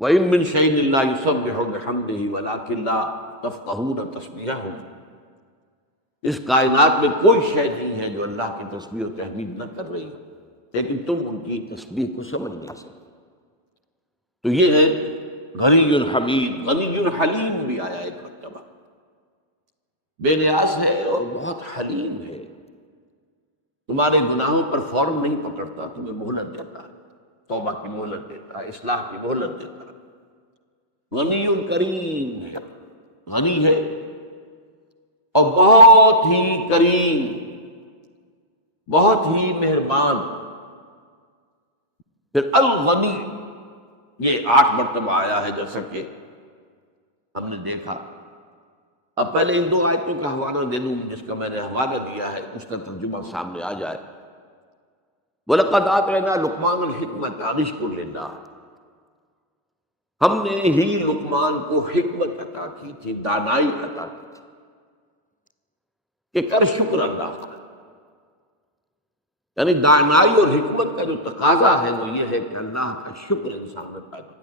وَإِن مِّن شَيْءٍ إِلَّا يُسَبِّحُ بِحَمْدِهِ وَلَٰكِن لَّا تَفْقَهُونَ تَسْبِيحَهُم، اس کائنات میں کوئی شے نہیں ہے جو اللہ کی تسبیح و تحمید نہ کر رہی ہو، لیکن تم ان کی تسبیح کو سمجھ نہیں سکتے۔ تو یہ ہے غنی حمید، غنی حلیم بھی آیا ایک مرتبہ، بے نیاز ہے اور بہت حلیم ہے، تمہارے گناہوں پر فوراً نہیں پکڑتا، تمہیں مہلت دیتا ہے، توبہ کی مہلت دیتا ہے، اصلاح کی مہلت دیتا ہے۔ غنی کریم ہے، غنی ہے اور بہت ہی کریم، بہت ہی مہربان۔ پھر الغنی یہ 8 مرتبہ آیا ہے، جیسا کہ ہم نے دیکھا۔ اب پہلے ان 2 آیتوں کا حوالہ دے دوں جس کا میں نے حوالہ دیا ہے، اس کا ترجمہ سامنے آ جائے۔ وَلَقَدْ آتَيْنَا لُقْمَانَ الْحِكْمَةَ أَنِ اشْكُرْ لِلَّهِ، ہم نے ہی لقمان کو حکمت عطا کی تھی، دانائی عطا کی تھی کہ کر شکر اللہ کا۔ یعنی دانائی اور حکمت کا جو تقاضا ہے وہ یہ ہے کہ اللہ کا شکر انسان میں پیدا ہو۔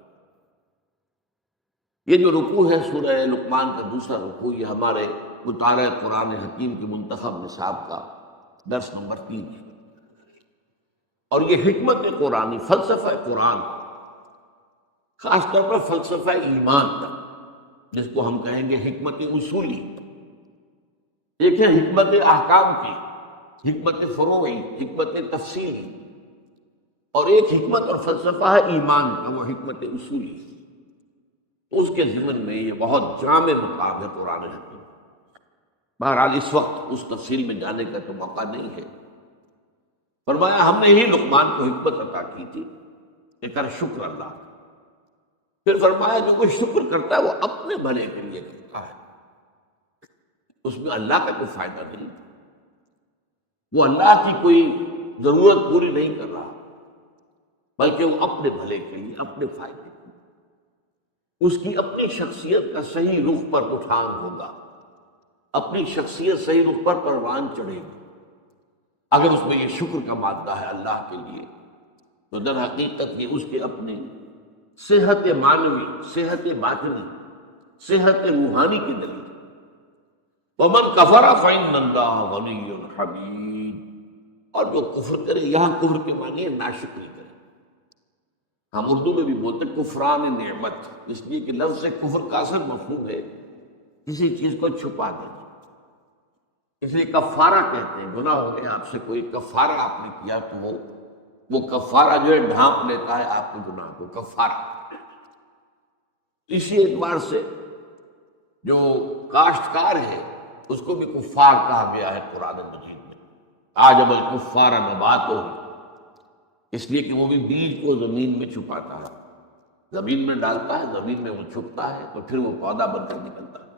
یہ جو رکوع ہے سورہ لقمان کا دوسرا رکوع، یہ ہمارے مطالعہ قرآن حکیم کے منتخب نصاب کا درس نمبر 3 ہے، اور یہ حکمت قرآنی، فلسفہ قرآن، خاص طور پر فلسفہ ایمان کا، جس کو ہم کہیں گے حکمت اصولی۔ ایک ہے حکمت احکام کی، حکمت فروعی، حکمت تفصیلی، اور ایک حکمت اور فلسفہ ہے ایمان کا، وہ حکمت اصولی۔ اس کے ضمن میں یہ بہت جامع مقام ہے قرآن حکیم۔ بہرحال اس وقت اس تفصیل میں جانے کا تو موقع نہیں ہے۔ فرمایا ہم نے ہی لقمان کو حکمت عطا کی تھی کہ کر شکر اللہ کا۔ پھر فرمایا جو کوئی شکر کرتا ہے وہ اپنے بھلے کے لیے کرتا ہے، اس میں اللہ کا کوئی فائدہ نہیں، وہ اللہ کی کوئی ضرورت پوری نہیں کر رہا، بلکہ وہ اپنے بھلے کے لیے، اپنے فائدے کے لیے، اس کی اپنی شخصیت کا صحیح رخ پر اٹھان ہوگا، اپنی شخصیت صحیح رخ پر پروان چڑھے گی۔ اگر اس میں یہ شکر کا مادہ ہے اللہ کے لیے، تو در حقیقت یہ اس کے اپنے صحت معنوی، صحت باطنی، صحت روحانی کی دلیل۔ وَمَنْ كَفَرَ فَإِنَّ اللَّهَ غَنِيٌّ حَمِيدٌ، اور جو کفر کرے، یہاں کفر کے معنی ہے ناشکری کرے۔ ہم اردو میں بھی بولتے ہیں کفران نعمت، اس لیے کہ لفظ سے کفر کا اصل مفہوم ہے کسی چیز کو چھپا دینا، اس لیے کفارہ کہتے ہیں۔ گناہ ہو گیا آپ سے، کوئی کفارہ آپ نے کیا تو وہ کفارہ جو ہے ڈھانپ لیتا ہے آپ کے گناہ کو، کفارہ۔ اسی اعتبار سے جو کاشتکار ہے اس کو بھی کفار کہا گیا ہے قرآن مجید میں۔ اعجب الکفار نباتہ، اس لیے کہ وہ بھی بیج کو زمین میں چھپاتا ہے، زمین میں ڈالتا ہے، زمین میں وہ چھپتا ہے تو پھر وہ پودا بن کر نکلتا ہے۔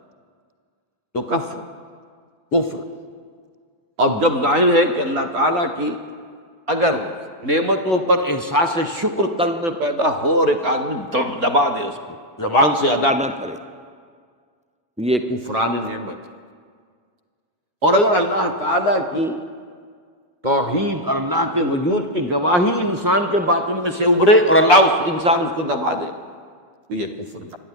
تو کفر، اور جب ظاہر ہے کہ اللہ تعالیٰ کی اگر نعمتوں پر احساس شکر قلب میں پیدا ہو اور ایک آدمی دبا دے اس کو، زبان سے ادا نہ کرے، یہ کفران نعمت ہے۔ اور اگر اللہ تعالیٰ کی توحید اور اللہ کے وجود کی گواہی انسان کے باطن میں سے ابھرے اور اللہ انسان اس کو دبا دے تو یہ کفر ہے۔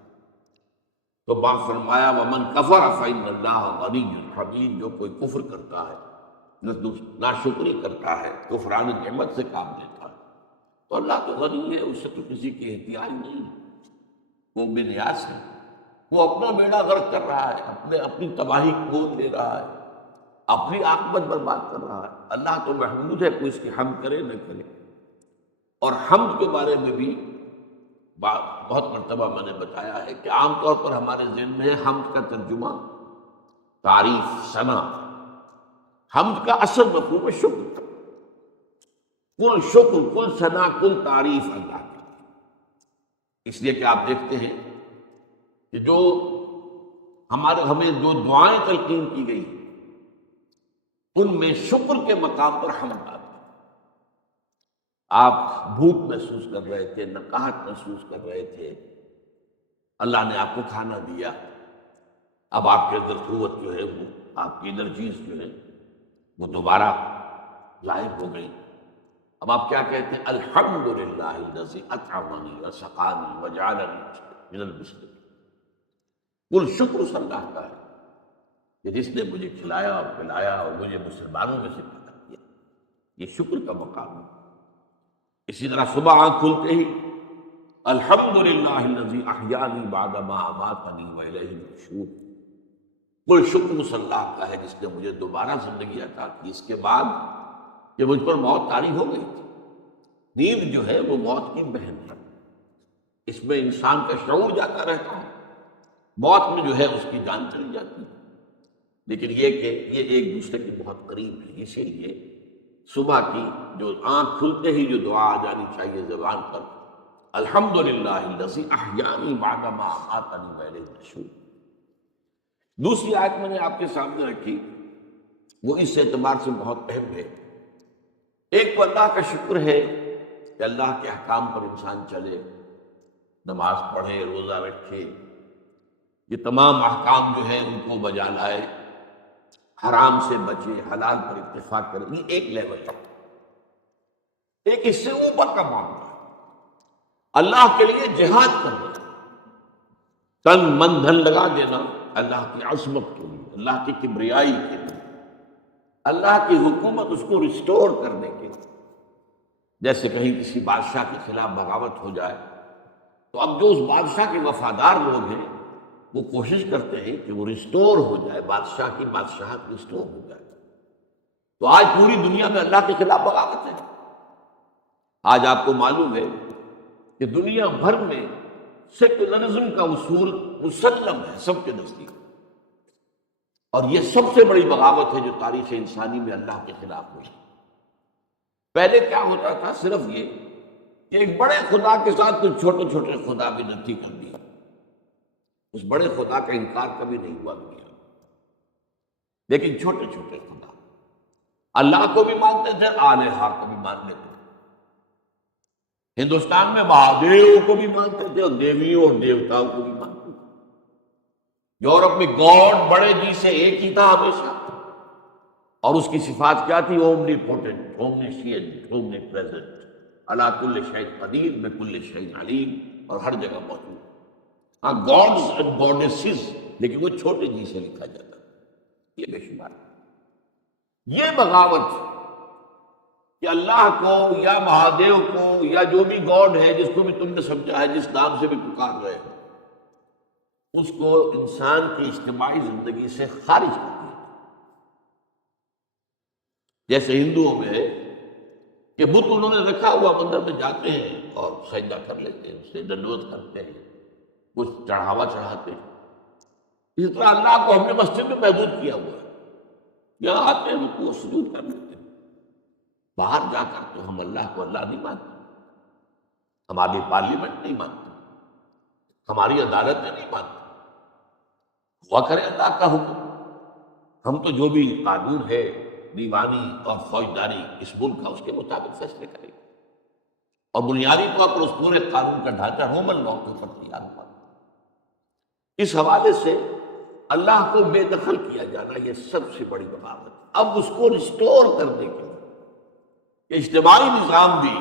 تو بات فرمایا وَمَنْ كَفَرَ فَإِنَّ اللَّهَ غَنِيٌّ حَمِيدٌ، جو کوئی کفر کرتا ہے، ناشکری کرتا ہے، کفران نعمت سے کام لیتا ہے، تو اللہ تو غنی ہے، اس سے تو کسی کی احتیاج نہیں ہے، وہ بے نیاز ہے، وہ اپنا بیڑا غرق کر رہا ہے، اپنی تباہی گود لے رہا ہے، اپنی عاقبت برباد کر رہا ہے۔ اللہ تو محمود ہے، کوئی اس کی حمد کرے نہ کرے۔ اور حمد کے بارے میں بھی بہت مرتبہ میں نے بتایا ہے کہ عام طور پر ہمارے ذہن میں ہے حمد کا ترجمہ تعریف، ثنا۔ حمد کا اصل مفہوم ہے شکر، کل شکر، کل ثنا، کل تعریف اللہ کی۔ اس لیے کہ آپ دیکھتے ہیں کہ جو ہمیں جو دعائیں تلقین کی گئی ان میں شکر کے مقام پر حمد آتا ہے۔ آپ بھوک محسوس کر رہے تھے، نقاہت محسوس کر رہے تھے، اللہ نے آپ کو کھانا دیا، اب آپ کے اندر قوت جو ہے، وہ آپ کی انرجیز جو ہے وہ دوبارہ ظاہر ہو گئی، اب آپ کیا کہتے ہیں؟ الحمدللہ الذی اطعمنی وسقانی وجعلنی من المسلمین۔ کل شکر اس اللہ کا ہے کہ جس نے مجھے کھلایا اور پلایا اور مجھے مسلمانوں میں سے پیدا کیا۔ یہ شکر کا مقام ہے۔ اسی طرح صبح آنکھ کھلتے ہی الحمدللہ الذی احیانی بعد ما اماتنی والیہ النشور۔ کل شکر اس اللہ کا ہے جس نے مجھے دوبارہ زندگی عطا کی اس کے بعد کہ مجھ پر موت طاری ہو گئی تھی۔ نیند جو ہے وہ موت کی بہن ہے، اس میں انسان کا شعور جاتا رہتا ہے، موت میں جو ہے اس کی جان چلی جاتی ہے، لیکن یہ کہ یہ ایک دوسرے کے بہت قریب ہے۔ اسی لیے صبح کی جو آنکھ کھلتے ہی جو دعا آ جانی چاہیے زبان پر، الحمدللہ الذی احیانی بعد ما اماتنی والیہ النشور۔ دوسری آیت میں نے آپ کے سامنے رکھی، وہ اس اعتبار سے بہت اہم ہے۔ ایک تو اللہ کا شکر ہے کہ اللہ کے احکام پر انسان چلے، نماز پڑھے، روزہ رکھے، یہ تمام احکام جو ہیں ان کو بجا لائے، حرام سے بچے، حلال پر اتفاق کرے۔ یہ ایک لیول ہے۔ ایک اس سے اوپر کا معاملہ ہے، اللہ کے لیے جہاد کرنا، تن من دھن لگا دینا اللہ کی عظمت کے لیے، اللہ کی کبریائی کے لیے، اللہ کی حکومت اس کو ریسٹور کرنے کے لیے۔ جیسے کہیں کسی بادشاہ کے خلاف بغاوت ہو جائے تو اب جو اس بادشاہ کے وفادار لوگ ہیں وہ کوشش کرتے ہیں کہ وہ ریسٹور ہو جائے، بادشاہ کی بادشاہت ریسٹور ہو جائے۔ تو آج پوری دنیا میں اللہ کے خلاف بغاوت ہے۔ آج آپ کو معلوم ہے کہ دنیا بھر میں سیکولرزم کا اصول مسلم ہے سب کے نزدیک، اور یہ سب سے بڑی بغاوت ہے جو تاریخ انسانی میں اللہ کے خلاف ہوئی۔ پہلے کیا ہوتا تھا؟ صرف یہ کہ ایک بڑے خدا کے ساتھ کچھ چھوٹے چھوٹے خدا بھی نتی کر دیا، اس بڑے خدا کا انکار کبھی نہیں ہوا دنیا میں، لیکن چھوٹے چھوٹے خدا اللہ کو بھی مانتے تھے، آلہہ کو بھی مان لیتے تھے۔ ہندوستان میں مہادیو کو بھی مانتے تھے اور دیویوں اور دیوتاؤں کو بھی مانتے تھے۔ یورپ میں گاڈ بڑے جی سے ایک ہی تھا ہمیشہ، اور اس کی صفات کیا تھی؟ اومنی پوٹنٹ، اومنیشینٹ، اومنی پریزنٹ، علی کل شیء قدیر، بکل شیء علیم، اور ہر جگہ موجود۔ ہاں گاڈز اینڈ گاڈیسز، لیکن وہ چھوٹے جی سے لکھا جاتا، یہ بے شمار ہے۔ یہ بغاوت کہ اللہ کو یا مہادیو کو یا جو بھی گاڈ ہے جس کو بھی تم نے سمجھا ہے، جس نام سے بھی پکار رہے ہو، اس کو انسان کی اجتماعی زندگی سے خارج کر دیا۔ جیسے ہندوؤں میں ہے کہ بت انہوں نے رکھا ہوا، مندر میں جاتے ہیں اور سجدہ کر لیتے ہیں، اس سے دنڈوت کرتے ہیں، کچھ چڑھاوا چڑھاتے ہیں۔ اس طرح اللہ کو ہم نے مسجد میں محدود کیا ہوا ہے، یہاں آتے ہیں رکوع سجود کر لیتے ہیں، باہر جا کر تو ہم اللہ کو اللہ نہیں مانتے، ہماری پارلیمنٹ نہیں مانتے، ہماری عدالتیں نہیں مانتے۔ ہوا کرے اللہ کا حکم، ہم تو جو بھی قانون ہے دیوانی اور فوجداری اس ملک کا، اس کے مطابق فیصلے کریں، اور بنیادی طور پر اس پورے قانون کا ڈھانچہ رومن لاء کے اوپر تیار ہوا۔ اس حوالے سے اللہ کو بے دخل کیا جانا یہ سب سے بڑی بغاوت ہے۔ اب اس کو ریسٹور کرنے کے لیے کہ اجتماعی نظام بھی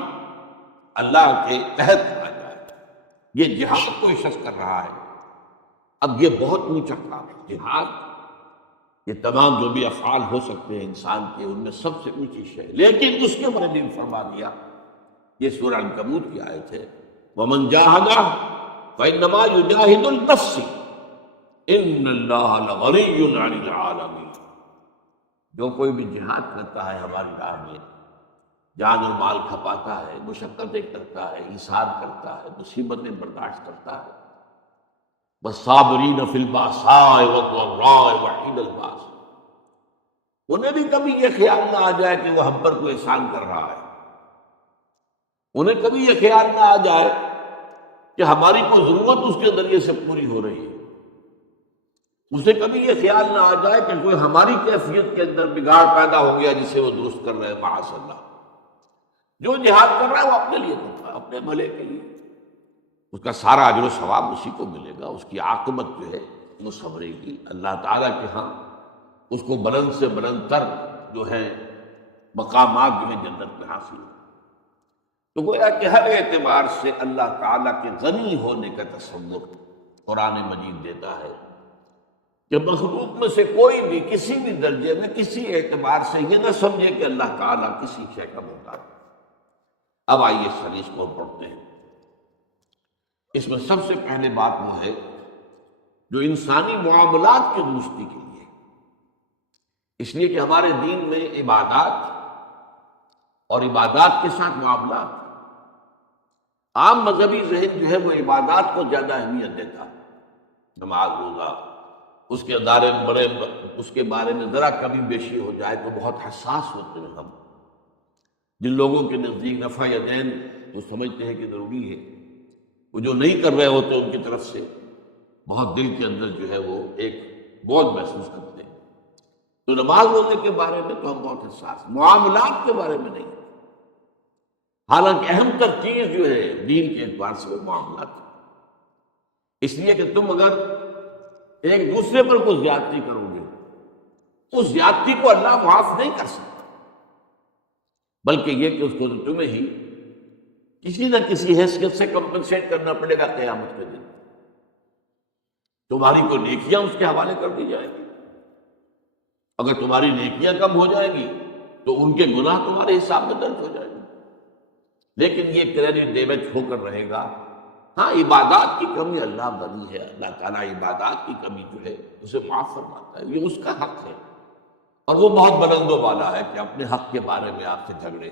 اللہ کے تحت آ جائے، یہ جہاد کوئی شخص کر رہا ہے۔ اب یہ بہت اونچا کام ہے جہاد، یہ تمام جو بھی افعال ہو سکتے ہیں انسان کے، ان میں سب سے اونچی شے، لیکن اس کے بارے میں فرما دیا، یہ سورہ عنکبوت کی آیت ہے، وَمَنْ جَاهَدَ فَإِنَّمَا يُجَاهِدُ النَّفْسِ إِنَّ اللَّهَ لَغَنِيٌّ عَنِ الْعَالَمِينَ۔ جو کوئی بھی جہاد کرتا ہے ہماری راہ میں، جان اور مال کھپاتا ہے، مشقتیں کرتا ہے، ایثار کرتا ہے، مصیبتیں برداشت کرتا ہے، وَالصَّابِرِينَ فِي الْبَأْسَاءِ وَالضَّرَّاءِ وَحِينَ الْبَأْسِ، انہیں بھی کبھی یہ خیال نہ آ جائے کہ وہ ہم پر کوئی احسان کر رہا ہے، انہیں کبھی یہ خیال نہ آ جائے کہ ہماری کوئی ضرورت اس کے ذریعے سے پوری ہو رہی ہے، اسے کبھی یہ خیال نہ آ جائے کہ کوئی ہماری کیفیت کے اندر بگاڑ پیدا ہو گیا جسے وہ درست کر رہے ہیں، معاذ اللہ۔ جو جہاد کر رہا ہے وہ اپنے لیے کرتا ہے، اپنے بھلے کے لیے، اس کا سارا اجر و ثواب اسی کو ملے گا، اس کی عاقبت جو ہے وہ سنورے گی اللہ تعالیٰ کے ہاں، اس کو بلند سے بلند تر جو ہے مقامات جو ہے جنت میں حاصل ہو۔ تو گویا کہ ہر اعتبار سے اللہ تعالیٰ کے غنی ہونے کا تصور قرآن مجید دیتا ہے کہ مخلوق میں سے کوئی بھی کسی بھی درجے میں کسی اعتبار سے یہ نہ سمجھے کہ اللہ تعالیٰ کسی شے کا محتاج ہے۔ اب آئیے اس حدیث کو پڑھتے ہیں۔ اس میں سب سے پہلے بات وہ ہے جو انسانی معاملات کی درستی کے لیے، اس لیے کہ ہمارے دین میں عبادات اور عبادات کے ساتھ معاملات، عام مذہبی ذہن جو ہے وہ عبادات کو زیادہ اہمیت دیتا ہے، نماز روزہ، اس کے اس کے بارے میں ذرا کمی بیشی ہو جائے تو بہت حساس ہوتے ہیں ہم۔ جن لوگوں کے نزدیک نفع یا دین وہ سمجھتے ہیں کہ ضروری ہے، وہ جو نہیں کر رہے ہوتے ان کی طرف سے بہت دل کے اندر جو ہے وہ ایک بوجھ محسوس کرتے ہیں۔ تو نماز روزے کے بارے میں تو ہم بہت حساس، معاملات کے بارے میں نہیں، حالانکہ اہم تر چیز جو ہے دین کے اعتبار سے وہ معاملات ہے۔ اس لیے کہ تم اگر ایک دوسرے پر کوئی زیادتی کرو گے، اس زیادتی کو اللہ معاف نہیں کر سکتا، بلکہ یہ کہ اس کو تمہیں ہی کسی نہ کسی حیثیت سے کمپنسیٹ کرنا پڑے گا قیامت کے دن۔ تمہاری کوئی نیکیاں اس کے حوالے کر دی جائیں گی، اگر تمہاری نیکیاں کم ہو جائیں گی تو ان کے گناہ تمہارے حساب میں درج ہو جائیں گے، لیکن یہ کریڈٹ ڈیمیج ہو کر رہے گا۔ ہاں عبادات کی کمی اللہ غنی ہے، اللہ تعالیٰ عبادات کی کمی جو ہے اسے معاف فرماتا ہے، یہ اس کا حق ہے، اور وہ بہت بلند و بالا ہے کہ اپنے حق کے بارے میں آپ سے جھگڑے۔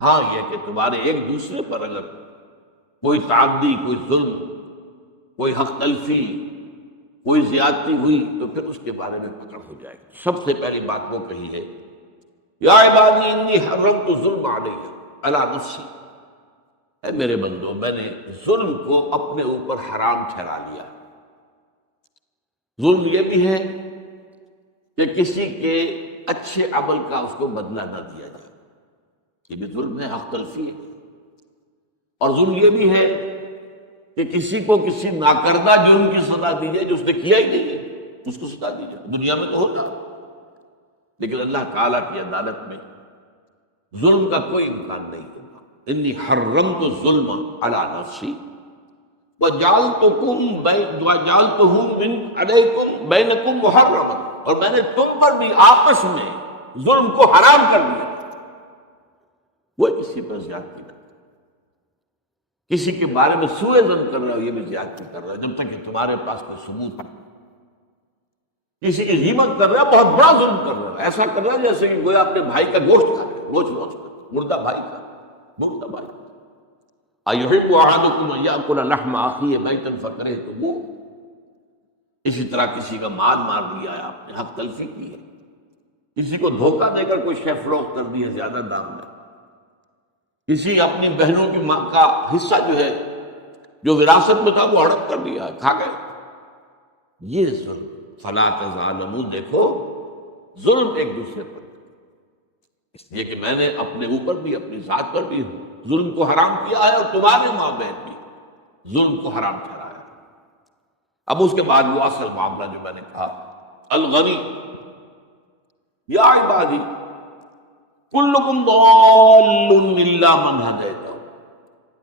ہاں یہ کہ تمہارے ایک دوسرے پر اگر کوئی تعدی، کوئی ظلم، کوئی حق تلفی، کوئی زیادتی ہوئی تو پھر اس کے بارے میں پکڑ ہو جائے گی۔ سب سے پہلی بات وہ کہی ہے، یا عبادی انی حرمت الظلم علی علی نفسی، اے میرے بندو میں نے ظلم کو اپنے اوپر حرام ٹھہرا لیا۔ ظلم یہ بھی ہے کہ کسی کے اچھے عمل کا اس کو بدلہ نہ دیا جائے، یہ بھی ظلم ہے، حق تلفی ہے۔ اور ظلم یہ بھی ہے کہ کسی کو کسی ناکردہ جرم کی سزا دی جائے جو اس نے کیا ہی نہیں ہے، اس کو سزا دی جائے، دنیا میں تو ہوتا، لیکن اللہ تعالیٰ کی عدالت میں ظلم کا کوئی امکان نہیں ہوگا۔ انی حرمت الظلم علی نفسی وجعلتہ علیکم بینکم محرما، اور میں نے تم پر بھی آپس میں ظلم کو حرام کر دیا۔ وہ کسی پر زیادتی نہ، کسی کے بارے میں سوء ظن کر رہا ہو، یہ بھی زیادتی کر رہا ہے، جب تک کہ تمہارے پاس کوئی ثبوت ہے۔ کسی کی غیبت کر رہا ہے، بہت بڑا ظلم کر رہا ہے، ایسا کر رہا ہے جیسے کہ گویا اپنے بھائی کا گوشت کھا رہا ہے، گوشت مردہ بھائی کا، مردہ بھائی۔ ایحب احدکم ان یاکل لحم اخیہ میتا فکرہتموہ، اسی طرح کسی کا مال مار دیا ہے آپ نے، حق تلفی کی ہے، کسی کو دھوکہ دے کر کوئی شے فروخت کر دی ہے زیادہ دام میں، کسی اپنی بہنوں کی ماں کا حصہ جو ہے جو وراثت میں تھا وہ ہڑپ کر دیا، کھا گئے، یہ ظلم۔ فلا تظالموا، دیکھو ظلم ایک دوسرے پر، اس لیے کہ میں نے اپنے اوپر بھی اپنی ذات پر بھی ظلم کو حرام کیا ہے، اور تمہارے مابین بھی ظلم کو حرام ٹھہرایا ہے۔ اب اس کے بعد وہ اصل معاملہ جو میں نے کہا، الغنی، یا عبادی کلکم ضال الا من ہدیت،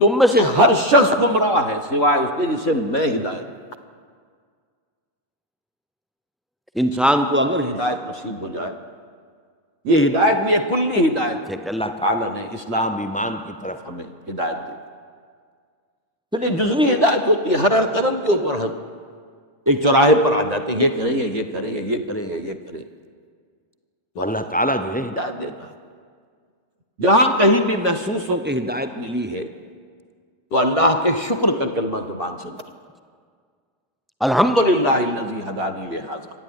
تم میں سے ہر شخص گمراہ ہے سوائے اس کے جسے میں ہدایت دوں۔ انسان کو اگر ہدایت نصیب ہو جائے، یہ ہدایت میں یہ کلی ہدایت ہے کہ اللہ تعالیٰ نے اسلام ایمان کی طرف ہمیں ہدایت دی، پھر یہ جزوی ہدایت ہوتی ہے، ہر قدم کے اوپر ہم ایک چوراہے پر آ جاتے ہیں، یہ کریں یا یہ کریں یا یہ کریں یا یہ کریں، تو اللہ تعالیٰ جو ہے ہدایت دیتا ہے۔ جہاں کہیں بھی محسوس ہو کہ ہدایت ملی ہے تو اللہ کے شکر کا کلمہ زبان سے نکلنا چاہیے، الحمدللہ الذی ہدانی لہذا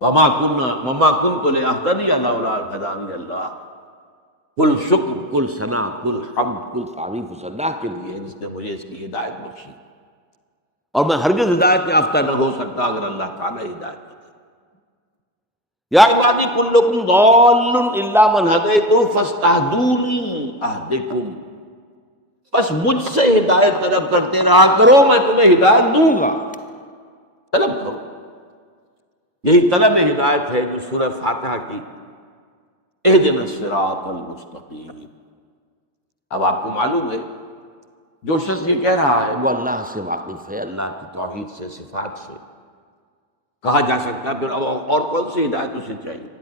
وما كنت لأهتدي لولا أن هداني اللہ، کل شکر، کل ثنا، کل حمد، کل تعریف اس اللہ کے لیے جس نے مجھے اس کی ہدایت بخشی، اور میں ہرگز ہدایت یافتہ نہ ہو سکتا اگر اللہ تعالیٰ ہدایت نہ دے۔ یا عبادی کلکم ضال الا من ہدیت فاستہدونی اہدکم، بس مجھ سے ہدایت طلب کرتے رہا کرو، میں تمہیں ہدایت دوں گا، طلب کرو۔ یہی طلب ہدایت ہے جو سورہ فاتحہ کی اہدنا الصراط المستقیم، اب آپ کو معلوم ہے جو شخص یہ کہہ رہا ہے وہ اللہ سے واقف ہے، اللہ کی توحید سے، صفات سے، کہا جا سکتا ہے پھر اب اور کون سی ہدایت اسے چاہیے؟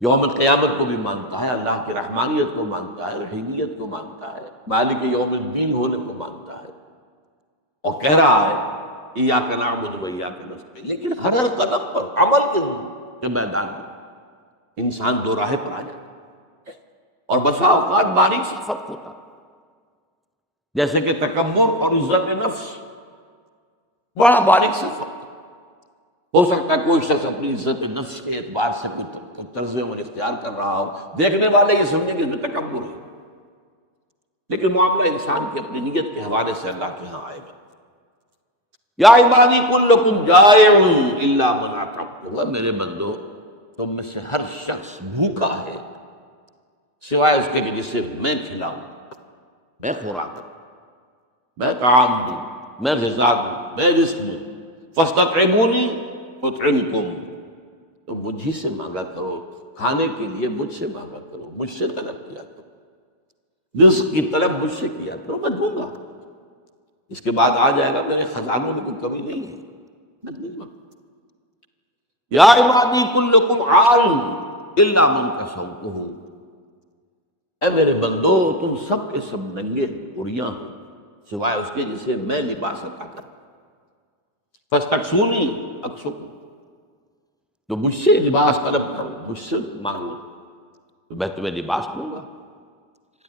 یوم قیامت کو بھی مانتا ہے، اللہ کی رحمانیت کو مانتا ہے، رحیمیت کو مانتا ہے، مالک یوم الدین ہونے کو مانتا ہے، اور کہہ رہا ہے ایاک نعبد و ایاک نستعین، لیکن ہر قدم پر عمل کے میدان میں انسان دو راہ پر آ جاتا ہے، اور بسا اوقات باریک سا فرق ہوتا ہے، جیسے کہ تکبر اور عزت نفس، بڑا باریک سا فرق ہو سکتا ہے۔ کوئی شخص اپنی عزت نفس کے اعتبار سے کوئی طرز عمل اختیار کر رہا ہو، دیکھنے والے یہ سمجھیں کہ اس میں تکبر ہے، لیکن معاملہ انسان کی اپنی نیت کے حوالے سے اللہ کے ہاں آئے گا۔ یا عبادی کلکم جائع الا من اطعمتہ، میرے بندو تم میں سے ہر شخص بھوکا ہے سوائے اس کے کہ جسے میں کھلاؤں، میں خوراک دوں، میں طعام دوں، میں غذا دوں، میں رزق دوں۔ فاستطعمونی اطعمکم، تو مجھ سے مانگا کرو، کھانے کے لیے مجھ سے مانگا کرو، مجھ سے طلب کیا کرو، رزق کی طلب مجھ سے کیا کرو، میں دوں گا۔ اس کے بعد آ جائے گا میرے خزانوں میں کوئی کمی نہیں ہے، میں دوں گا۔ یا عبادی کلکم عار الا من کسوتہ، اے میرے بندو تم سب کے سب ننگے عریاں ہو سوائے اس کے جسے میں لباس عطا کرتا۔ فاستکسونی اکسوکم، تو مجھ سے لباس طلب کرو، مجھ سے مانگو تو میں تمہیں لباس دوں گا۔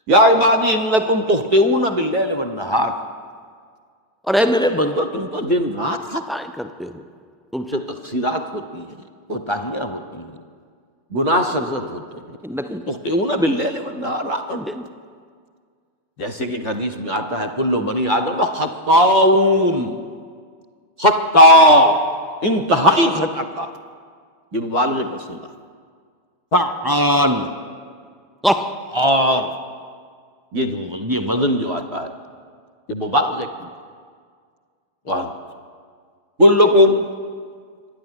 یا عبادی انکم تخطئون باللیل والنہار، اور اے میرے بندو تم تو دن رات خطائیں کرتے ہو، تم سے تقصیرات ہوتی ہیں، کوتاہیاں ہوتی ہیں، گناہ سرزد ہوتے ہیں۔ انکم تخطئون باللیل والنہار، رات اور دن، جیسے کہ ایک حدیث میں آتا ہے کل بنی آدم خطاؤن، خطا انتہائی خطا کار، یہ مبالغے کا صیغہ ہے، فعال، قہار، یہ وزن جو آتا ہے یہ مبالغے کا، کلکم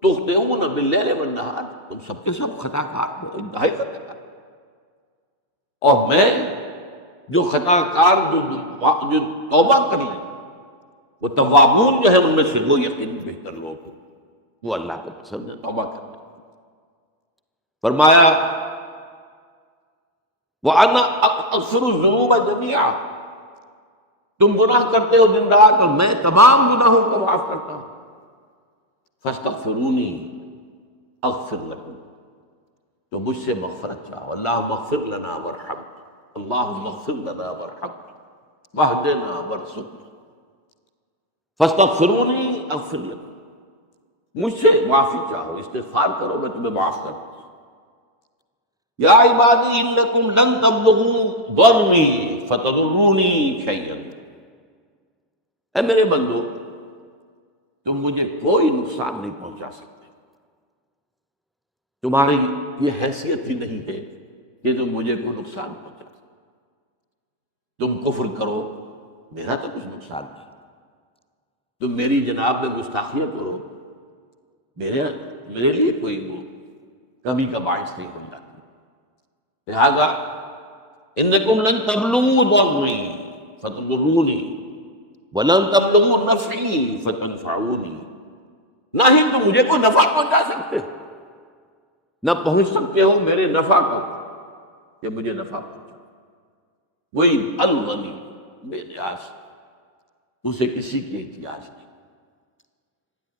تخطئون باللیل والنہار، تم سب کے سب خطا کار ہو، انتہائی خطا کار، اور میں جو خطا کار جو توبہ کر لیں، وہ توابون جو ہے ان میں سے وہ یقین بہتر لوگ ہیں، وہ اللہ کو پسند ہے توبہ کرنا۔ فرمایا وَأَنَا أَغْفِرُ الذُّنُوبَ جَمِيعًا، تم گناہ کرتے ہو دن رات اور میں تمام گناہوں کو معاف کرتا ہوں۔ فَاسْتَغْفِرُونِي أَغْفِرْ لَكُمْ، تو مجھ سے مغفرت چاہو، اللہم اغفر لنا وارحمنا، اللہم اغفر لنا وارحمنا واہدنا وارزقنا، فاستغفرونی اغفر لکم، مجھ سے معافی چاہو، استغفار کرو، میں تمہیں معاف کرتا ہوں۔ یا عبادی انکم لن تبلغوا ضرنی فتضرونی شیئا، اے میرے بندو تم مجھے کوئی نقصان نہیں پہنچا سکتے، تمہاری یہ حیثیت ہی نہیں ہے کہ تم مجھے کوئی نقصان پہنچا سکتے، تم کفر کرو میرا تو کچھ نقصان نہیں، تم میری جناب میں گستاخیاں کرو میرے لیے کوئی وہ کمی کا باعث نہیں ہو جاتی، لہذا انکم لن تبلغوا ضرنی فتضرونی ولن تبلغوا نفعی فتنفعونی، نہ ہی تم مجھے کوئی نفع پہنچا سکتے ہو، نہ پہنچ سکتے ہو میرے نفع کو کہ مجھے نفع پہنچا۔ وہی الغنی، بے نیاز، اسے کسی کی احتیاج نہیں۔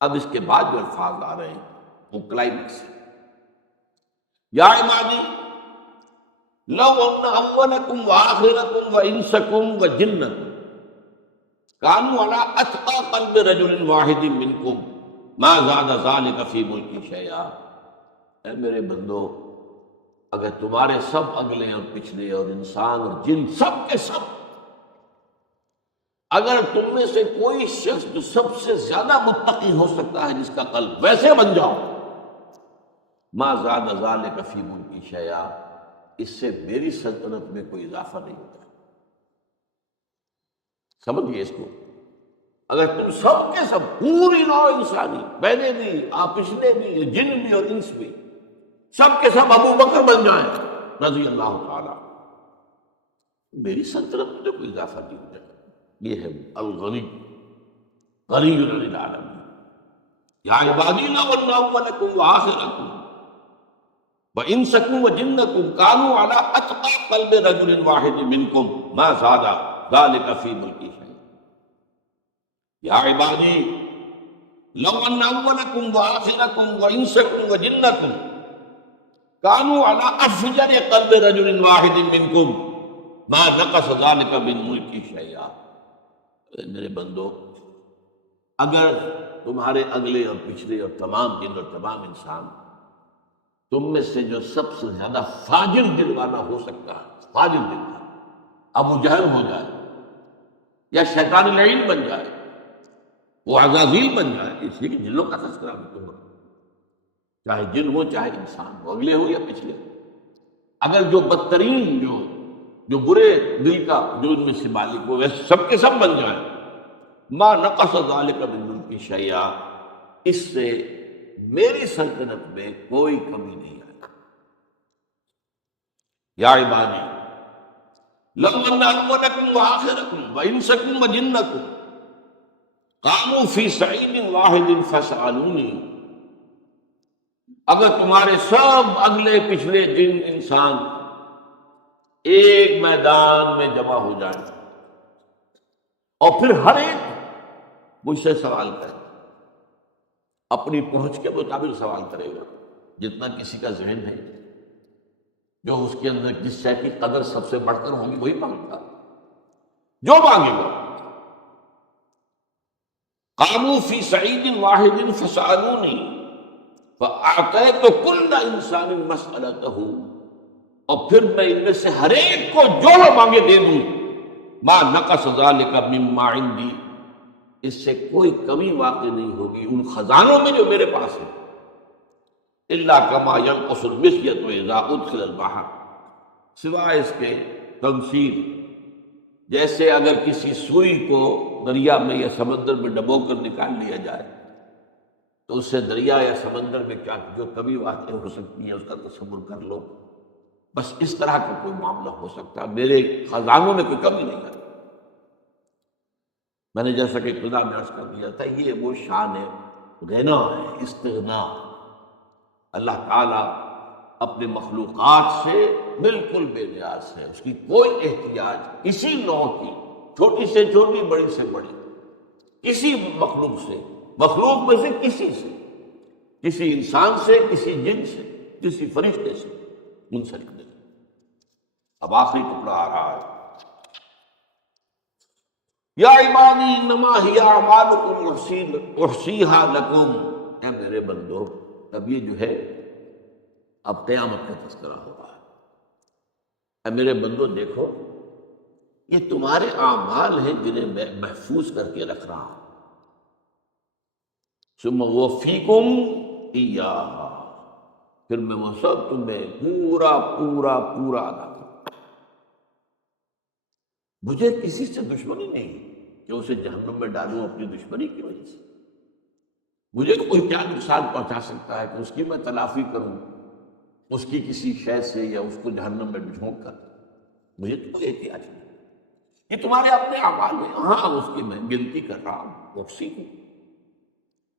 اب اس کے بعد جو الفاظ آ رہے ہیں وہ کلائمیکس ہے۔ یا عبادی لو ان اولکم وآخرکم وانسکم وجنکم کانوا علی اتقى قلب رجل واحد منکم ما زاد ذلک فی ملکی شیئا، اے میرے بندو اگر تمہارے سب اگلے اور پچھلے اور انسان اور جن سب کے سب، اگر تم میں سے کوئی شخص جو سب سے زیادہ متقی ہو سکتا ہے جس کا قلب ویسے بن جاؤ، ما زاد ذلک فی ملکی شیئا، اس سے میری سلطنت میں کوئی اضافہ نہیں ہوتا۔ سمجھئے اس کو، اگر تم سب کے سب پوری نوع انسانی، پہلے بھی آپ پچھلے بھی، جن بھی اور انس بھی، سب کے سب ابو بکر بن جائیں رضی اللہ تعالیٰ، میری سلطنت میں تو کوئی اضافہ نہیں ہو جائے. یہ ہے الغنی، غنی عن العالمین. یا عبادی لو ان اولکم وآخرکم وانسکم وجنکم کانوا علی اتقى قلب رجل واحد منکم ما زاد ذلک فی ملکی شیئا. یا عبادی لو ان اولکم وآخرکم وانسکم وجنکم کانوا علی افجر قلب رجل واحد منکم ما نقص ذلک من ملکی شیئا. میرے بندو، اگر تمہارے اگلے اور پچھلے اور تمام جن اور تمام انسان تم میں سے جو سب سے زیادہ فاجر دل والا ہو سکتا ہے، فاجر دل والا، ابو جہل ہو جائے یا شیطان لعین بن جائے، وہ عزازیل بن جائے، اس لیے کہ جنوں کا تذکرہ بھی تم کرو، چاہے جن ہو چاہے انسان ہو، اگلے ہو یا پچھلے ہو. اگر جو بدترین جو برے دل کا جو ان میں سے مالک ہو، وہ سب کے سب بن جائیں، ما نقص ذلک من ملکی شیئا، اس سے میری سلطنت میں کوئی کمی نہیں آئے. یا عبادی لو ان اولکم وآخرکم وانسکم وجنکم قاموا فی صعید واحد فسألونی، اگر تمہارے سب اگلے پچھلے جن انسان ایک میدان میں جمع ہو جائیں اور پھر ہر ایک مجھ سے سوال کرے، اپنی پہنچ کے مطابق سوال کرے گا، جتنا کسی کا ذہن ہے، جو اس کے اندر جس شے کی قدر سب سے بڑھ کر ہوگی وہی مانگے گا، جو مانگے گا. قاموا فی صعید واحد فسألونی فأعطیت کل انسان مسألتہ، اور پھر میں ان میں سے ہر ایک کو جو وہ مانگے دے دوں. ما نقص ذلک مما عندی، اس سے کوئی کمی واقع نہیں ہوگی ان خزانوں میں جو میرے پاس ہے. الا کما ينقص المخيط اذا ادخل البحر، سوائے اس کے تمثیل، جیسے اگر کسی سوئی کو دریا میں یا سمندر میں ڈبو کر نکال لیا جائے تو اس سے دریا یا سمندر میں کیا جو کمی واقع ہو سکتی ہے اس کا تصور کر لو. بس اس طرح کا کوئی معاملہ ہو سکتا، میرے خزانوں میں کوئی کمی نہیں ہے. میں نے جیسا کہ ابتدا میں عرض کر دیا تھا، یہ وہ شان ہے، غنا ہے، استغنا. اللہ تعالیٰ اپنے مخلوقات سے بالکل بے نیاز ہے، اس کی کوئی احتیاج کسی نوع کی، چھوٹی سے چھوٹی، بڑی سے بڑی، کسی مخلوق سے، مخلوق میں سے کسی انسان سے، کسی جن سے، کسی فرشتے سے منسلک نہیں. اب آخری ٹکڑا آ رہا ہے. یا عبادی انما ہی اعمالکم احصیھا لکم، اے میرے بندو. اب یہ جو ہے اب قیامت کا تذکرہ ہو رہا ہے. اے میرے بندو دیکھو، یہ تمہارے اعمال ہیں جنہیں میں محفوظ کر کے رکھ رہا ہوں. ثم اوفیکم ایہا، پھر میں وہ سب تمہیں پورا پورا پورا ادا کروں. مجھے کسی سے دشمنی نہیں کہ اسے جہنم میں ڈالوں اپنی دشمنی کی وجہ سے. مجھے کوئی کیا نقصان پہنچا سکتا ہے کہ اس کی میں تلافی کروں اس کی کسی شے سے، یا اس کو جہنم میں جھونک کر. مجھے تو کوئی احتیاج نہیں. یہ تمہارے اپنے اعمال ہیں، ہاں اس کی میں گنتی کر رہا ہوں، وقسی ہوں،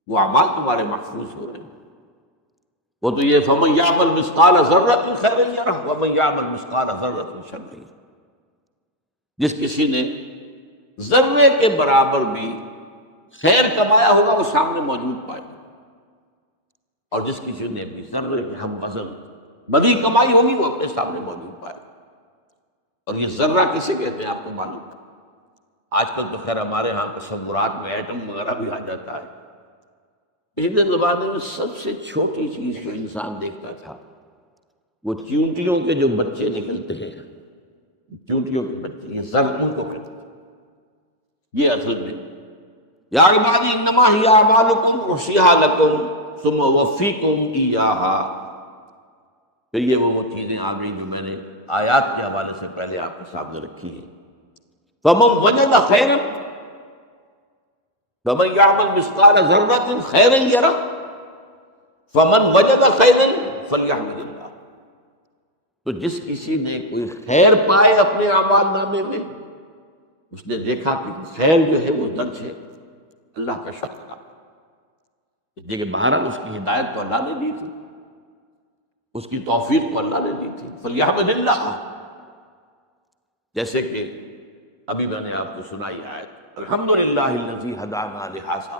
وہ اعمال تمہارے محفوظ ہو رہے ہیں. وہ تو یہ فَمَن يَعْمَلْ مِثْقَالَ ذَرَّةٍ خَيْرًا يَرَهُ وَمَن يَعْمَلْ مِثْقَالَ ذَرَّةٍ شَرًّا يَرَهُ. جس کسی نے ذرے کے برابر بھی خیر کمایا ہوگا وہ سامنے موجود پائے گا، اور جس کسی نے بھی ذرے کے ہم وزن بدی کمائی ہوگی وہ اپنے سامنے موجود پائے گا. اور یہ ذرہ کسے کہتے ہیں آپ کو معلوم ہے؟ آج کل تو خیر ہمارے ہاں تصورات میں ایٹم وغیرہ بھی آ جاتا ہے. پچھلے زمانے میں سب سے چھوٹی چیز جو انسان دیکھتا تھا وہ چیونٹیوں کے جو بچے نکلتے ہیں، چیونٹیوں کے بچے، یہ ذر ان کو کہتے ہیں. یہ اصل میں یا عبادی انما ہی اعمالکم احصیھا لکم ثم اوفیکم ایہا. پھر یہ وہ چیزیں آ گئی جو میں نے آیات کے حوالے سے پہلے آپ کے سامنے رکھی ہے. فمن وجد خیرا فمن یعمل مثقال ذرۃ خیرا یرہ، فمن وجد خیرا فلیحمد اللہ. تو جس کسی نے کوئی خیر پائے اپنے اعمال نامے میں، اس نے دیکھا کہ خیر جو ہے وہ درج ہے، اللہ کا شکر، لیکن بہرحال اس کی ہدایت تو اللہ نے دی تھی، اس کی توفیق تو اللہ نے دی تھی۔ فلیحمد اللہ، جیسے کہ ابھی میں نے آپ کو سنائی آیت، الحمدللہ الذی ہدانا لہذا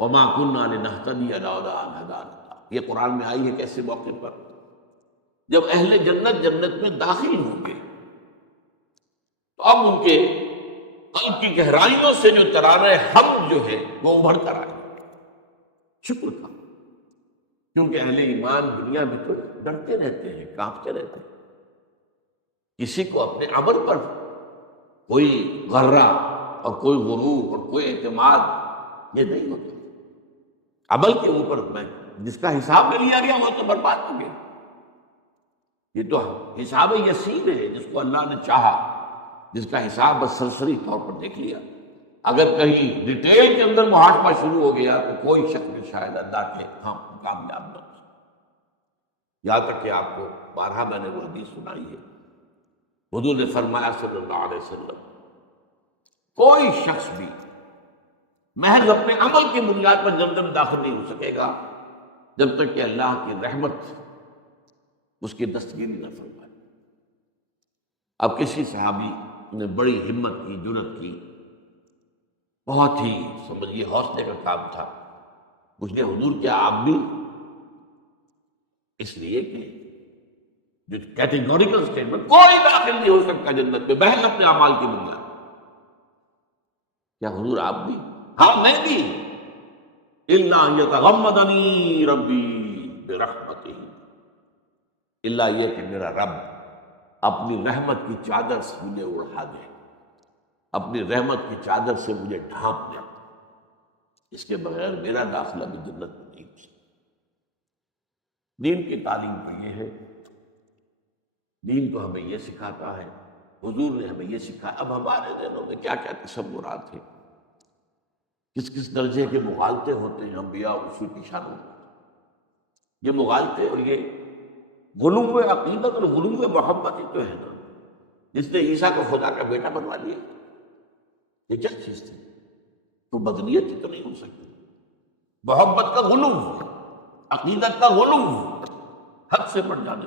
وما کنا لنہتدی لولا ان ہدانا اللہ، یہ قرآن میں آئی ہے کیسے موقع پر؟ جب اہل جنت جنت میں داخل ہوں گے تو اب ان کے قلب کی گہرائیوں سے جو ترانہ حمد جو ہے وہ ابھر کر آئے، شکر کا، کیونکہ اہل ایمان دنیا میں تو ڈرتے رہتے ہیں، کانپتے رہتے ہیں، کسی کو اپنے عمل پر کوئی غرہ اور کوئی غرور اور کوئی اعتماد یہ نہیں ہوتا۔ عمل کے اوپر میں جس کا حساب میں لیا گیا وہ تو برباد ہو گیا، یہ تو حساب یسیر ہے جس کو اللہ نے چاہا، جس کا حساب بس سرسری طور پر دیکھ لیا۔ اگر کہیں ڈیٹیل کے اندر محاسبہ شروع ہو گیا تو کوئی شک نہیں شاید اللہ کے ہاں کامیاب نہ ہو۔ یہاں تک کہ آپ کو بارہا میں نے وہ حدیث سنائی ہے، حضور نے فرمایا صلی اللہ علیہ وسلم، کوئی شخص بھی محض اپنے عمل کی بنیاد پر جنت میں داخل نہیں ہو سکے گا جب تک کہ اللہ کی رحمت اس کی دستگیری نہ فرمائے۔ اب کسی صحابی نے بڑی ہمت کی، جرأت کی، بہت ہی سمجھیے حوصلے کا کام تھا، اس نے حضور کیا آپ بھی؟ اس لیے کہ جو کیٹیگوریکل سٹیٹمنٹ، کوئی داخل نہیں ہو سکتا جنت میں محض اپنے اعمال کی بنیاد۔ کیا حضور آپ بھی؟ ہاں میں بھی، الا ان یتغمدنی ربی برحمتہ، الا یہ کہ میرا رب اپنی رحمت کی چادر سے مجھے اڑا دے، اپنی رحمت کی چادر سے مجھے ڈھانپ دے، اس کے بغیر میرا داخلہ بھی جنت میں نہیں تھی۔ دین کی تعلیم تو یہ ہے، دین تو ہمیں یہ سکھاتا ہے، حضور نے ہمیں یہ سکھایا۔ اب ہمارے ذہنوں میں کیا کیا تصورات ہیں، کس کس درجے کے مغالطے ہوتے ہیں انبیاء اور رسول کی شانوں میں۔ یہ مغالطے اور یہ غلو عقیدت اور غلو محبت ہی تو ہے نا، جس نے عیسیٰ کو خدا کا بیٹا بنوا لیا، یہ کیا چیز تھی؟ تو بدنیت ہی تو نہیں ہو سکتی۔ محبت کا غلو، عقیدت کا غلو، حد سے بڑھ جانے،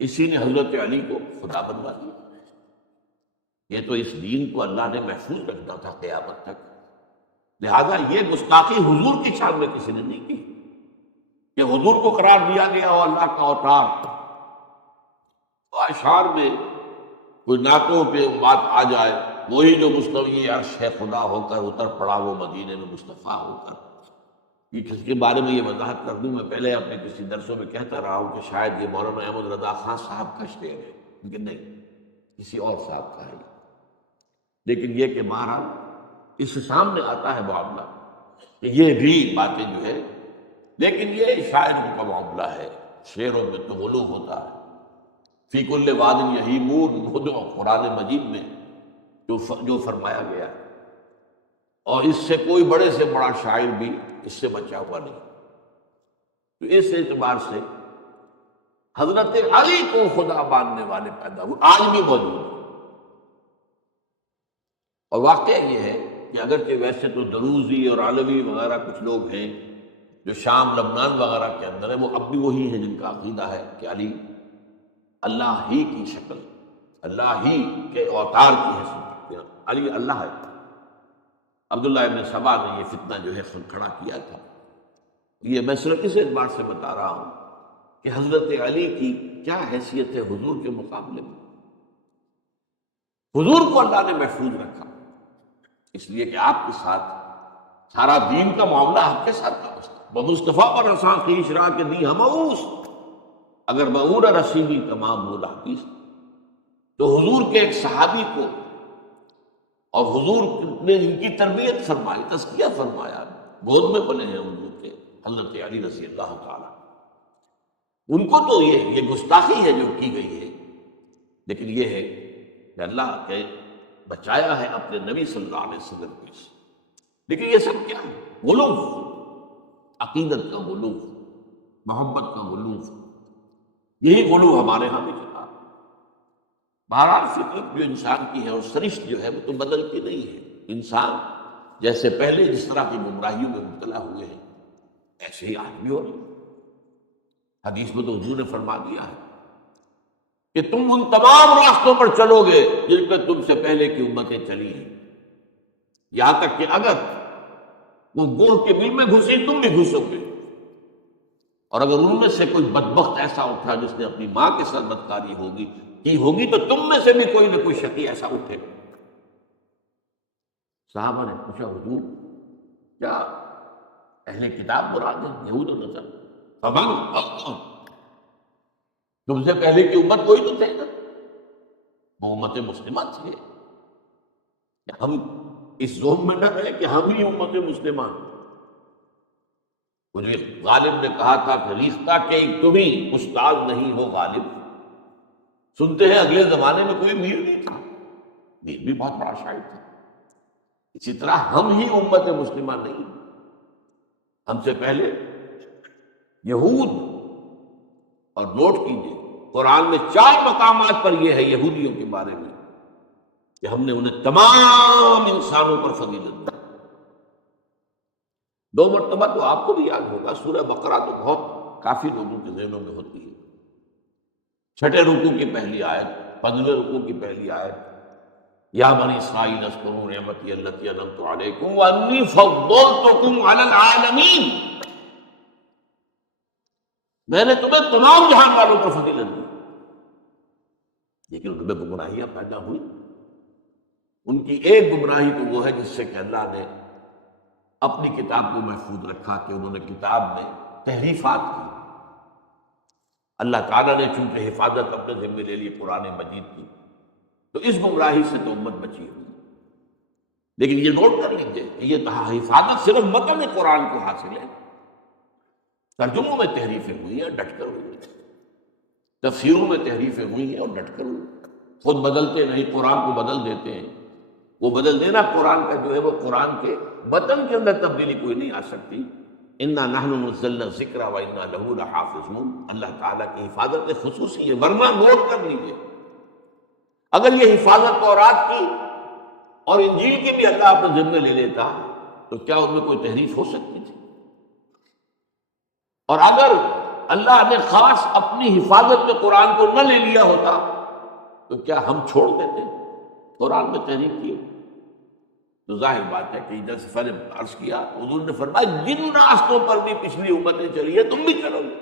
اسی نے حضرت علی کو خدا بنوا دیا۔ یہ تو اس دین کو اللہ نے محفوظ رکھنا تھا قیامت تک، لہذا یہ گستاخی حضور کی شان میں کسی نے نہیں کی کہ حضور کو قرار دیا گیا ہو اللہ کا اوتار۔ اشعار میں کوئی نعتوں پہ بات آ جائے، وہی جو مستوی عرش ہے خدا ہو کر اتر پڑا وہ مدینے میں مصطفیٰ ہو کر۔ یہ کس کے بارے میں یہ وضاحت کر دوں، میں پہلے اپنے کسی درسوں میں کہتا رہا ہوں کہ شاید یہ مولانا احمد رضا خان صاحب کا شعر ہے، لیکن نہیں، کسی اور صاحب کا ہے۔ لیکن یہ کہ بہرحال اس سے سامنے آتا ہے معاملہ کہ یہ بھی باتیں جو ہے، لیکن یہ شاعروں کا معاملہ ہے، شعروں میں تو غلو ہوتا ہے۔ فی کل واد یہیمون، وہ جو قرآن مجید میں جو فرمایا گیا، اور اس سے کوئی بڑے سے بڑا شاعر بھی اس سے بچا ہوا نہیں۔ تو اس اعتبار سے حضرت علی کو خدا ماننے والے پیدا ہوئے، آج بھی موجود ہیں۔ اور واقعہ یہ ہے کہ اگرچہ ویسے تو دروزی اور علوی وغیرہ کچھ لوگ ہیں جو شام لبنان وغیرہ کے اندر ہیں، وہ اب بھی وہی ہیں جن کا عقیدہ ہے کہ علی اللہ ہی کی شکل، اللہ ہی کے اوتار کی حیثیت، علی اللہ ہے۔ عبداللہ ابن سبا نے یہ فتنہ جو ہے کھڑا کیا تھا۔ یہ میں صرف اس اعتبار سے بتا رہا ہوں کہ حضرت علی کی کیا حیثیت ہے حضور کے مقابلے میں۔ حضور کو اللہ نے محفوظ رکھا، اس لیے کہ آپ کے ساتھ سارا دین کا معاملہ آپ کے ساتھ وابستہ۔ بمصطفیٰ پر رساں کی اشراء کے دی ہموس، اگر بعور رسیدی تمام وہ حدیث۔ تو حضور کے ایک صحابی کو، اور حضور نے ان کی تربیت فرمائی، تزکیہ فرمایا، گود میں پلے ہیں حضور کے حضرت علی رضی اللہ تعالیٰ، ان کو تو یہ گستاخی ہے جو کی گئی ہے، لیکن یہ ہے کہ اللہ کے بچایا ہے اپنے نبی صلی اللہ علیہ وسلم کو۔ لیکن یہ سب کیا ہے؟ غلو، عقیدت کا غلو، محبت کا غلو۔ یہی غلو ہمارے ہاں بھی چلا۔ بہرحال فطرت جو انسان کی ہے اور سرشت جو ہے وہ تو بدلتی نہیں ہے۔ انسان جیسے پہلے جس طرح کی گمراہیوں میں مبتلا ہوئے ہیں ایسے ہی آج بھی ہو رہے ہیں۔ حدیث میں تو حضور نے فرما دیا ہے کہ تم ان تمام راستوں پر چلو گے جن پہ تم سے پہلے کی امتیں چلی ہیں، یہاں تک کہ اگر وہ گوہ کے بل میں گھسی تم بھی گھسو گے، اور اگر ان میں سے کوئی بدبخت ایسا اٹھا جس نے اپنی ماں کے ساتھ بدکاری کی ہوگی تو تم میں سے بھی کوئی نہ کوئی شقی ایسا اٹھے۔ صحابہ نے پوچھا حضور کیا اہل کتاب مراد ہیں، یہود و نصارہ؟ فمن، تم سے پہلے کی امت کوئی تو تھے نا، وہ امت مسلمہ تھی۔ ہم اس زوم میں نہ رہے کہ ہم ہی امت مسلمہ۔ مجھے غالب نے کہا تھا کہ ریختہ کہ تم ہی استاد نہیں ہو غالب۔ سنتے ہیں اگلے زمانے میں کوئی میر نہیں تھا، میر بھی بہت بڑا شاعر تھا۔ اسی طرح ہم ہی امت مسلمہ نہیں، ہم سے پہلے یہود۔ اور نوٹ کیجئے قرآن میں 4 مقامات پر یہ ہے یہودیوں کے بارے میں کہ ہم نے انہیں تمام انسانوں پر فضیلت دی۔ 2 مرتبہ تو آپ کو بھی یاد ہوگا، سورہ بقرہ تو بہت کافی لوگوں کے ذہنوں میں ہوتی ہے۔ 6 رکوع کی پہلی آیت، 15 رکوع کی پہلی آیت، یا بنی اسرائیل اذکروا نعمتی التی انعمت علیکم وانی فضلتکم علی العالمین، میں نے تمہیں تمام جہان والوں پر فضیلت دی۔ لیکن ان میں گمراہیاں پیدا ہوئی۔ ان کی ایک گمراہی تو وہ ہے جس سے کہ اللہ نے اپنی کتاب کو محفوظ رکھا کہ انہوں نے کتاب میں تحریفات کی۔ اللہ تعالیٰ نے چونکہ حفاظت اپنے ذمہ لے لی قرآن مجید کی، تو اس گمراہی سے تو امت بچی ہوئی۔ لیکن یہ نوٹ کر لیجیے کہ یہ حفاظت صرف متن قرآن کو حاصل ہے، ترجموں میں تحریفیں ہوئی ہیں، ڈٹ کر ہوئی ہیں، تفسیروں میں تحریفیں ہوئی ہیں اور ڈٹ کر ہوئی ہیں۔ خود بدلتے نہیں، قرآن کو بدل دیتے ہیں۔ وہ بدل دینا قرآن کا جو ہے وہ قرآن کے متن کے اندر تبدیلی کوئی نہیں آ سکتی۔ اِنَّا نَحْنُ نَزَّلْنَا الذِّكْرَ وَإِنَّا لَهُ لَحَافِظُونَ، اللہ تعالیٰ کی حفاظت خصوصی ہے۔ ورنہ نوٹ کر لیجیے اگر یہ حفاظت تورات کی اور انجیل کی بھی اللہ اپنے ذمہ لے لیتا تو کیا ان میں کوئی تحریف ہو سکتی تھی؟ اور اگر اللہ نے خاص اپنی حفاظت میں قرآن کو نہ لے لیا ہوتا تو کیا ہم چھوڑ دیتے قرآن میں تحریف کی؟ تو ظاہر بات ہے کہ جیسے پہلے عرض کیا حضور نے فرمایا جن راستوں پر بھی پچھلی امتیں چلی ہے تم بھی چلو گے۔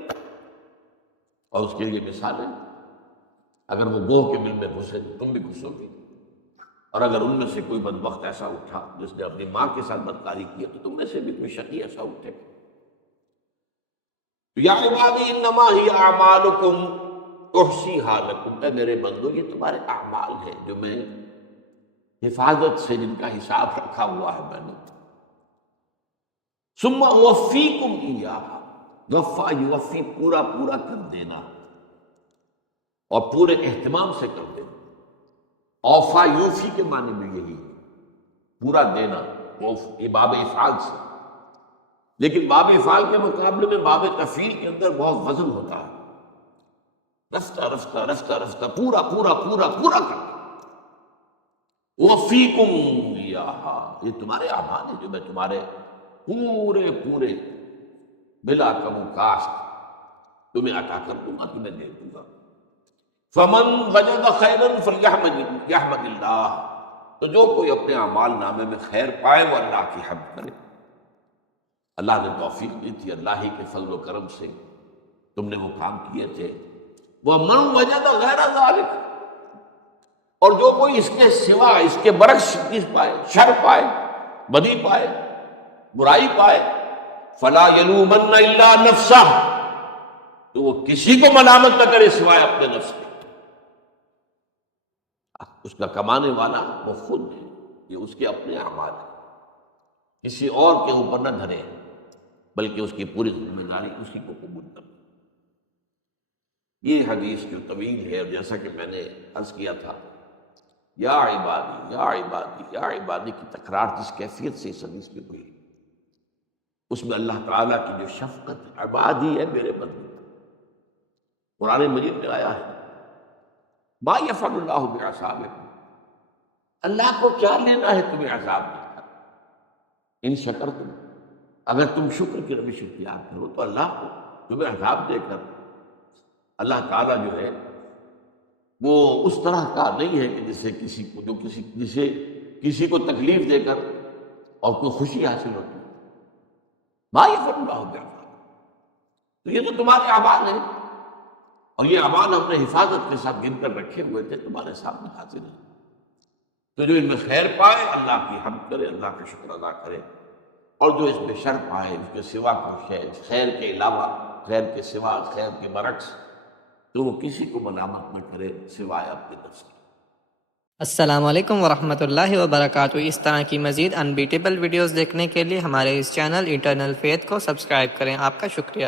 اور اس کے لیے مثال ہے، اگر وہ گوہ کے بل میں گھسے تو تم بھی گھسو گے، اور اگر ان میں سے کوئی بدبخت ایسا اٹھا جس نے اپنی ماں کے ساتھ بدکاری کی تو تم میں سے بھی کوئی شقی ایسا اٹھے۔ یا عبادی انما ہی اعمالکم احصیھا لکم، اے میرے بندو یہ تمہارے اعمال ہیں جو میں حفاظت سے جن کا حساب رکھا ہوا ہے میں نے۔ ثم اوفیکم ایھا، وفا یوفی پورا پورا کر دینا اور پورے اہتمام سے کر دینا۔ اوفا یوفی کے معنی میں یہی پورا دینا، یہ باب افعال سے، لیکن باب افعال کے مقابلے میں باب تفعیل کے اندر بہت وزن ہوتا ہے، رفتہ رفتہ رفتہ رفتہ پورا پورا پورا پورا کر۔ وفیکم ایھا، یہ تمہارے اعمال ہیں جو میں تمہارے پورے پورے بلا کم و کاسٹ تمہیں عطا کر دوں گا، تمہیں دے دوں گا۔ فمن وجد خیرا فلیحمد اللہ، تو جو کوئی اپنے اعمال نامے میں خیر پائے وہ اللہ کی حمد کرے۔ اللہ نے توفیق دی تھی، اللہ ہی کے فضل و کرم سے تم نے وہ کام کیے تھے۔ ومن وجد غیر ذلک، اور جو کوئی اس کے سوا اس کے برعکس چیز پائے، شر پائے، بدی پائے، برائی پائے، فلا یلومن الا نفسہ، تو وہ کسی کو ملامت نہ کرے سوائے اپنے نفس کے۔ اس کا کمانے والا وہ خود ہے، یہ اس کے اپنے اعمال ہیں، کسی اور کے اوپر نہ دھرے، بلکہ اس کی پوری ذمہ داری اسی کو قبول کرے۔ یہ حدیث جو طویل ہے، اور جیسا کہ میں نے عرض کیا تھا، یا عبادی یا عبادی یا عبادی کی تکرار جس کیفیت سے اس حدیث میں ہوئی، اس میں اللہ تعالیٰ کی جو شفقت عبادی ہے میرے بندے، قرآن مجید میں آیا ہے ما یفعل اللہ بعذابکم، اللہ کو کیا لینا ہے تمہیں عذاب دے کر، ان شکرتم، اگر تم شکر کی روش اختیار کرو تو اللہ کو تمہیں عذاب دے کر، اللہ تعالیٰ جو ہے وہ اس طرح کا نہیں ہے کہ جسے کسی کو کسی کو تکلیف دے کر اور کوئی خوشی حاصل ہوتی ہے۔ ما یفعل اللہ بعذابکم، تو یہ تو تمہارے اعمال ہیں، اور یہ اعمال ہم نے حفاظت کے ساتھ گن کر رکھے ہوئے تھے، تمہارے سامنے حاضر ہیں، تو جو ان میں خیر پائے اللہ کی حمد کرے، اللہ کا شکر ادا کرے، اور جو اس میں شر پائے، اس کے سوا کوئی شے، خیر کے علاوہ، خیر کے سوا، خیر کے برعکس، تو وہ کسی کو ملامت نہ کرے سوائے اپنے نفس کے۔ السلام علیکم ورحمۃ اللہ وبرکاتہ۔ اس طرح کی مزید انبیٹیبل ویڈیوز دیکھنے کے لیے ہمارے اس چینل ایٹرنل فیتھ کو سبسکرائب کریں۔ آپ کا شکریہ۔